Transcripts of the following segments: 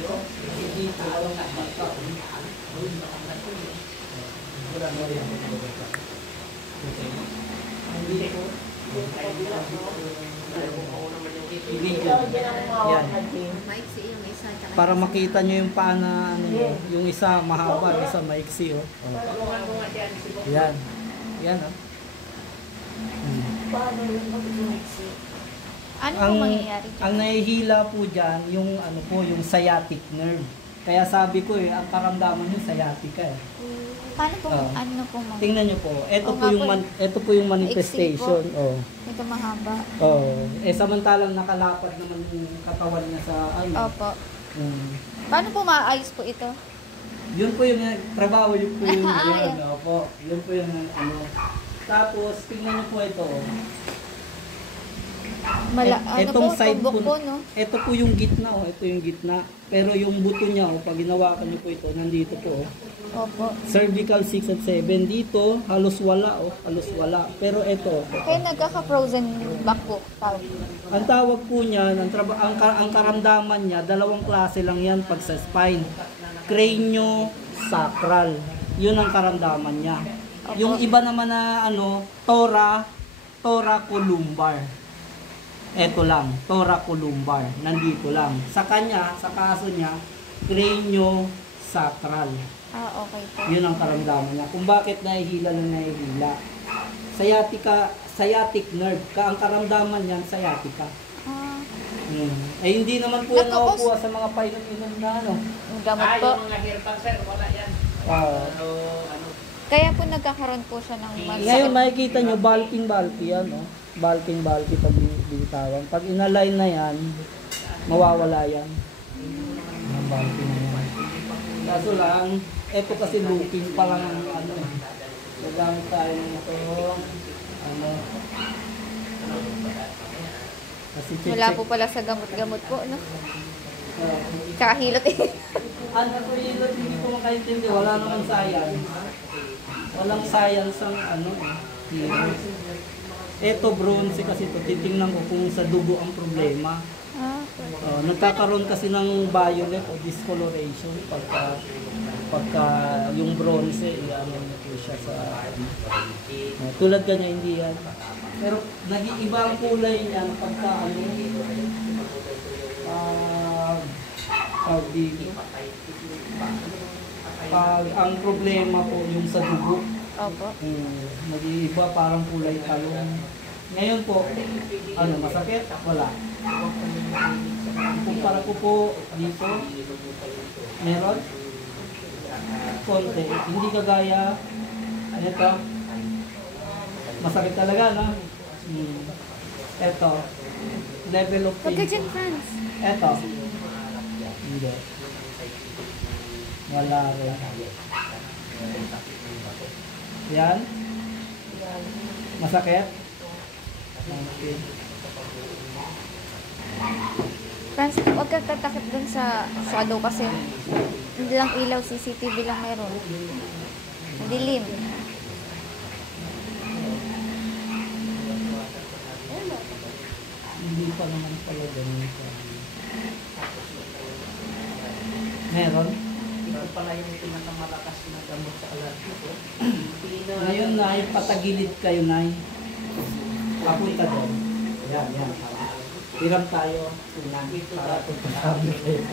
dito. Dito, walang bata. Wala mo rin. Hindi ko. Yan. Para makita nyo yung paa na ano, yung isa mahaba, yung isa maiksi. Oh. Yan. Yan. Oh. Ano po mangyayari dyan? Ang nahihila po dyan, yung ano po, yung sciatic nerve. Kaya sabi ko ang karamdaman yung sciatica eh. Paano po, ano po mangyayari? Tingnan nyo po, ito po yung manifestation. Oh. Ito mahaba. Oh. Samantalang nakalapad naman yung katawan niya sa ano. Opo. Paano po maayos po ito? Yun po yung trabaho, yun po yung Yan. Opo. Yun po yung ano. Tapos, tingnan nyo po ito. Itong side po, no? ito po yung gitna, ito yung gitna. Pero yung buto niya, pag ginawakan niyo po ito, nandito po. Opo. Cervical 6 at 7 dito, halos wala, halos wala. Pero ito. Kaya nagkaka-frozen back po. Ang tawag po niyan, ang karamdaman niya, dalawang klase lang yan pag sa spine. Craniosacral. Yun ang karamdaman niya. Opo. Yung iba naman na thoracolumbar. Ito lang, thoracolumbar, nandito lang. Sa kanya, sa kaso niya, craniosacral. Okay po. Yun ang karamdaman niya. Kung bakit nahihila ng nahihila. Sciatic nerve. Ang karamdaman niyan, sciatica. Hindi naman po yan nakukuha sa mga painom-inom na ano. Gamot po. Yung mga hair sir, wala yan. Kaya po nagkakaroon po siya ng masakit. Ngayon makikita nyo, bulking yan. Bulking pag bitawan. Pag inalign na yan, mawawala yan. Ang bulking na yan. Kaso lang, ito kasi looking pa lang ang ano. Nagamit tayo nito. Kasi wala po pala sa gamot-gamot po, no? Tsaka hilot eh. Ano po hilot, hindi ko makaintindi. Wala naman science. Walang science ang ano. Hilot. Ito bronze kasi ito, titingnan ko kung sa dugo ang problema. Nagkakaroon kasi ng violet o discoloration pagka yung bronze, ano po siya sa tulad kanya hindi yan. Pero nag-iiba ang kulay niyan pagka ano, pag ang problema po yung sa dugo. Opo. Nag-iiba parang kulay talong. Ngayon po, ano, masakit? Wala. Kumpara ko po dito, meron? Konti. Hindi kagaya, ito, masakit talaga, no? Ito, level of pain. Ito, hindi. Wala rin. Yan. Masakit? Okay. Francis, huwag ka tatakip dun sa shadow kasi hindi lang ilaw, CCTV lang meron. Dilim. Hindi pa naman pala ganun. Meron? Ito pala yung pinakamalakas na gamot sa alergy ko. Ngayon, Nay, patagilid kayo, Nay. Papunta doon. Yan. Hiram tayo. Para pagkasabi kayo.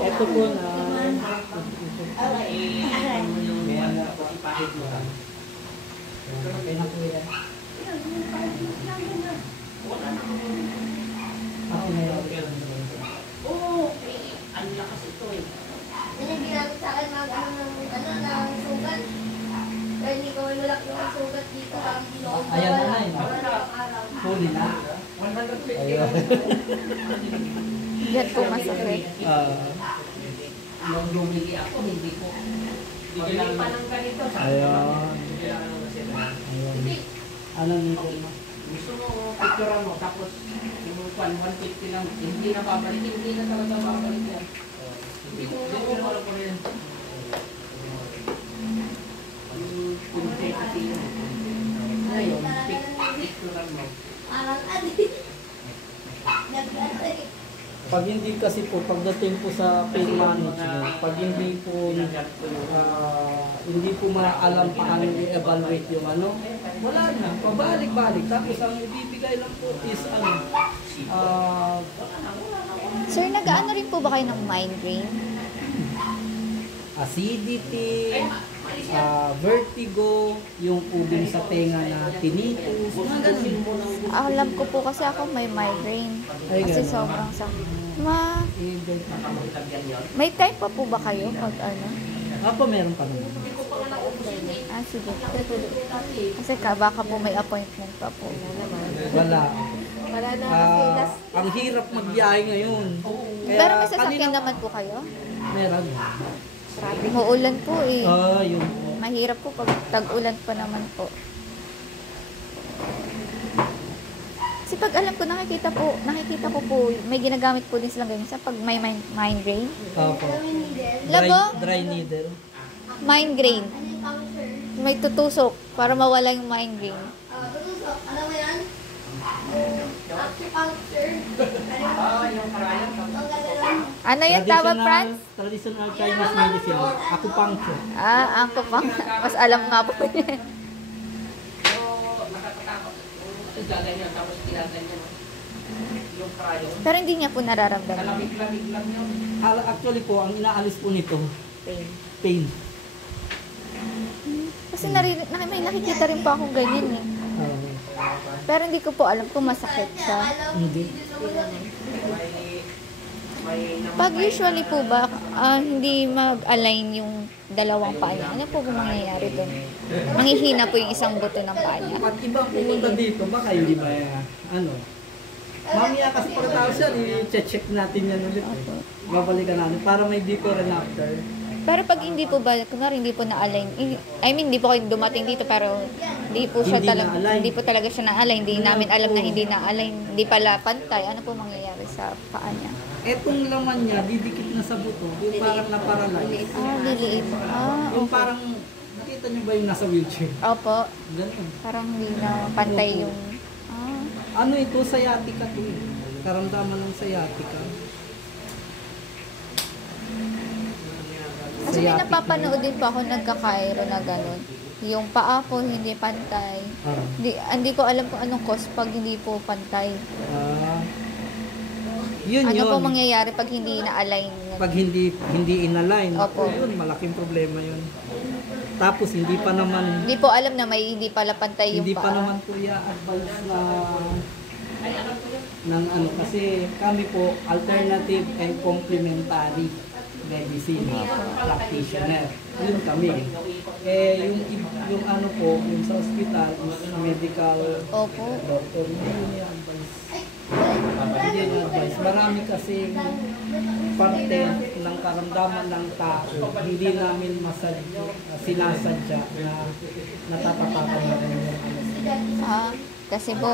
Ito po na. Ang lakas ito eh. Ginamit sa akin ng sugat. Kaya hindi ko malaki yung sugat dito. Ayan na, Nay. Huli na. 150. Ayun. Diyan po masakit. Nung lumili ako, hindi ko. Bigyan pa ng ganito. Ayun. Ano nito? Gusto mo, picture mo, tapos yung 150 lang, hindi na babalik, hindi na talaga babalik yan. Hindi ko nakuha ko rin. Yung kasi yun. Ngayon, picturean mo. Parang adik. Nag-ano eh. Pag hindi kasi po, pagdating po sa pain management, pag hindi po hindi po maalam paano i-evaluate yung ano, wala na, pabalik-balik. Tapos ang ibibigay lang po is Sir, nag-ano rin po ba kayo ng migraine? acidity, vertigo, yung ubing sa tenga na tinnitus, mga ganun. Alam ko po kasi ako may migraine. Ay, Kasi ganun. sobrang sakit. May time pa po ba kayo pag ano? Apo, meron pa naman. Ah, sige. Kasi baka po may appointment pa po. Wala. Wala na kasi Ang hirap magbiyahe ngayon. Pero may sasakyan naman po kayo? Meron. Muulan po eh. Yun. Mahirap po pag tag-ulan pa naman po. Kasi pag alam ko, nakikita ko po, may ginagamit po din silang ganyan sa pag may migraine. Opo. Labo? Dry needle. Migraine. Ano yung puncture? May tutusok para mawala yung migraine. Tutusok. Alam mo yan? Yung acupuncture. Yung karayan. Ang gagawin. Ano yung tawag, Franz? Traditional Chinese medicine. Acupuncture. Ako pa. Mas alam nga po niya. So, nakakatakot. Gaganyan, tapos tinaganyan. Yung karayan. Pero hindi niya po nararamdaman. Kalamig-lamig lang yun. Actually po, ang inaalis po nito, Pain. pain. Kasi may nakikita rin po akong ganyan eh. Pero hindi ko po alam kung masakit siya. Hindi. Pag usually po ba, hindi mag-align yung dalawang paa niya, ano po ba mangyayari doon? Manghihina po yung isang buto ng paa niya. At ibang pumunta dito, baka hindi ba, mamaya kasi pagkatapos yan, i-check natin yan ulit. Babalikan natin para may before and after. Pero pag hindi po ba, kunwari hindi po na-align, I mean, hindi po kayo dumating dito, pero hindi po siya Hindi talaga, na-align. hindi po talaga siya na-align, hindi namin alam na hindi na-align, hindi pala pantay, ano po mangyayari sa paa niya? Etong laman niya, didikit na sa buto, yung parang na-paralyze. Liliit. Yung Okay. parang, nakita niyo ba yung nasa wheelchair? Opo, Ganun. parang hindi na pantay yung, Ano ito, sciatica to eh. Karamdaman ng sciatica. Kasi may napapanood din po ako nagkakairo na gano'n. Yung paa po hindi pantay. Hindi ko alam kung anong cause pag hindi po pantay. Yun Ano yun. po mangyayari pag hindi na-align? Pag hindi inalign, Opo. yun, malaking problema yun. Tapos hindi pa naman, Hindi po alam na may hindi pala pantay yung hindi pa paa. naman po i-advise na ng ano, kasi kami po alternative and complementary medicine practitioner. Yun kami. Yung ano po, yung sa hospital is medical Opo. doctor. Hindi i-advise. Hindi i-advise. Marami kasi parte ng karamdaman ng tao, hindi namin sinasadya na natatapatan namin yung ano. Kasi po,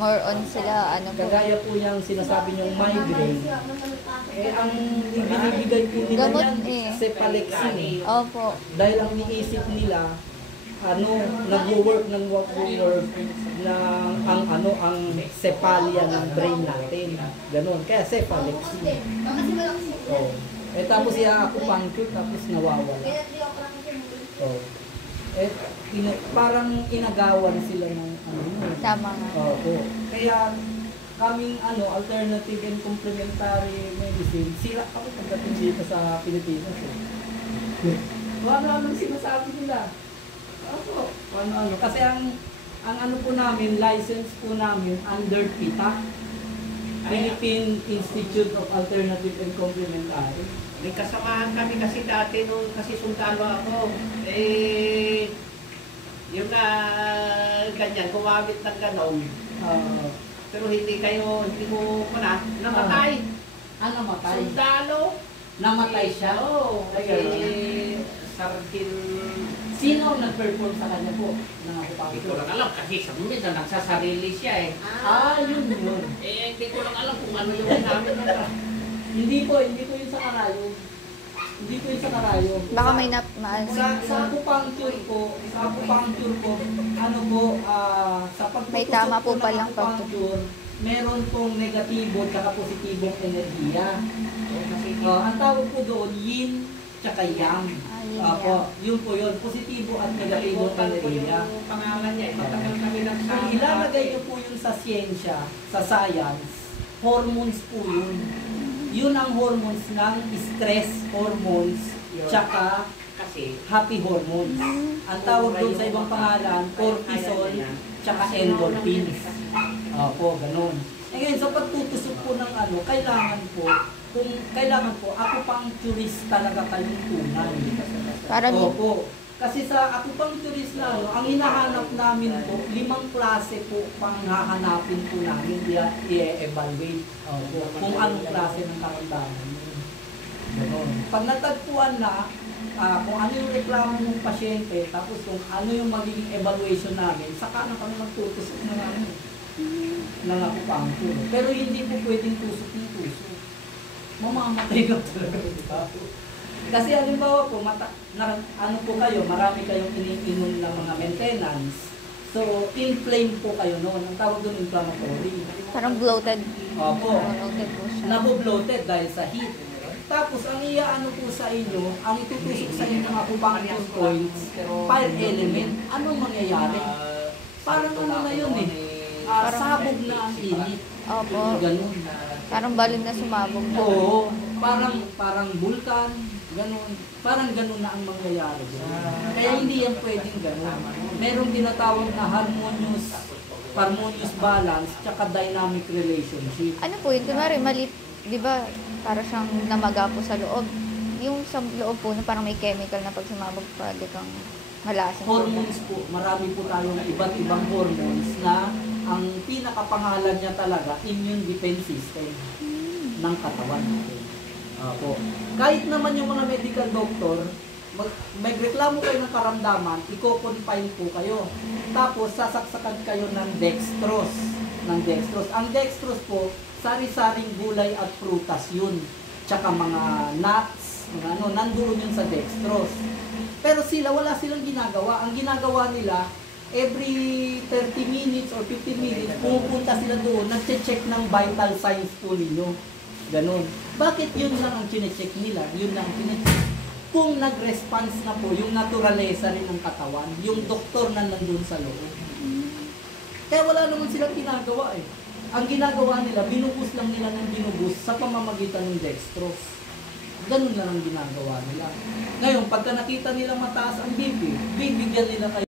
more on sila, ano po. Kagaya po yung sinasabi niyong migraine, ang binibigay po nila Gamot yan, eh. cephalexin eh. Opo. Dahil ang niisip nila, nag-work ng nerve ang cephalia ng brain natin. Ganon. Kaya cephalexin. Oh. Tapos i-acupuncture, tapos nawawala. Oh. Parang inagawan sila ng ano. Tama nga. Oo. Kaya kaming alternative and complementary medicine, sila kami pagdating dito sa Pilipinas. Ano sinasabi nila? Opo. Ano. Kasi ang ano po namin, license po namin under PITA, Philippine Institute of Alternative and Complementary. May kasamahan kami kasi dati nung kasi sundalo ako. Yung na ganyan, gumamit ng ganon. Pero hindi mo namatay. Namatay? Sundalo. Namatay siya? Oo. Kasi Sargin. Sino ang nag-perform sa kanya po? Hindi ko lang alam kasi sa minsan nagsasarili siya eh. Yun. Hindi ko lang alam kung ano yung namin nila. Hindi po yun sa Karayo. Hindi po yun sa karayom. Baka Sa- may sa acupuncture po, ano po, sa pagtutusok May tama po ng palang acupuncture, meron pong negatibo at positibong enerhiya. Ang tawag po doon, yin tsaka yang. yin Opo, yun po yun, positibo at negatibong Nalimutan ko enerhiya. yung pangalan niya. Matagal kami Kung nagsama. ilalagay niyo po yun sa siyensya, sa science, hormones po yun. Yun ang hormones ng stress hormones, tsaka Kasi, happy hormones. Ang tawag doon sa ibang pangalan, cortisol, tsaka endorphins. Opo, ganun. E ngayon, sa pagtutusok po ng ano, kailangan po, acupuncturist talaga kayong tunay. Parang Opo. Kasi sa acupuncturist na ano, ang hinahanap namin po, 5 klase po pang hahanapin po namin, i-evaluate. Opo. Kung anong klase ng karamdaman yun. Ganon. Pag natagpuan na, kung ano yung reklamo ng pasyente, tapos kung ano yung magiging evaluation namin, saka na kami magtutusok ng ano, ng acupuncture. Pero hindi po pwedeng tusok ng tusok. Mamamatay ka talaga yung tao. Kasi halimbawa po, ano po kayo, marami kayong iniinom ng mga maintenance. So, inflame po kayo noon. Ang tawag doon inflammatory. parang bloated. Opo. Bloated po siya. Nabo-bloated dahil sa heat. Tapos, ang iaano po sa inyo, ang itutusok sa inyo ng acupuncture points, fire element, anong mangyayari? Parang ano na yun eh. Sabog na ang init. Opo. Ganun. Parang balon na sumabog na. Oo. Parang vulkan. Ganun. Parang ganun na ang mangyayari. Kaya hindi yan pwedeng ganun. Merong tinatawag na harmonious balance tsaka dynamic relationship. Ano po yun? Kunwari, mali, di ba, para siyang namaga po sa loob. Yung sa loob po, na parang may chemical na pag sumabog, pwede kang malasing. Hormones po, marami po tayong iba't ibang hormones na ang pinakapangalan niya talaga, immune defense system ng katawan natin. Po. Kahit naman yung mga medical doctor, may reklamo kayo ng karamdaman, i-confine po kayo. Tapos, sasaksakan kayo ng dextrose. Ang dextrose po, sari-saring gulay at prutas yun. Tsaka mga nuts, nandoon yun sa dextrose. Pero wala silang ginagawa. Ang ginagawa nila, every 30 minutes or 15 minutes, pupunta sila doon, nag-check ng vital signs po ninyo. Ganon. Bakit yun lang ang chinecheck nila? Yun lang ang chinecheck. Kung nag-response na po yung naturalesa rin ng katawan, yung doktor na nandun sa loob. Kaya wala naman silang ginagawa eh. Ang ginagawa nila, binubus lang nila ng binubus sa pamamagitan ng dextrose. Ganun lang ang ginagawa nila. Ngayon, pagka nakita nila mataas ang BP, bibigyan nila kayo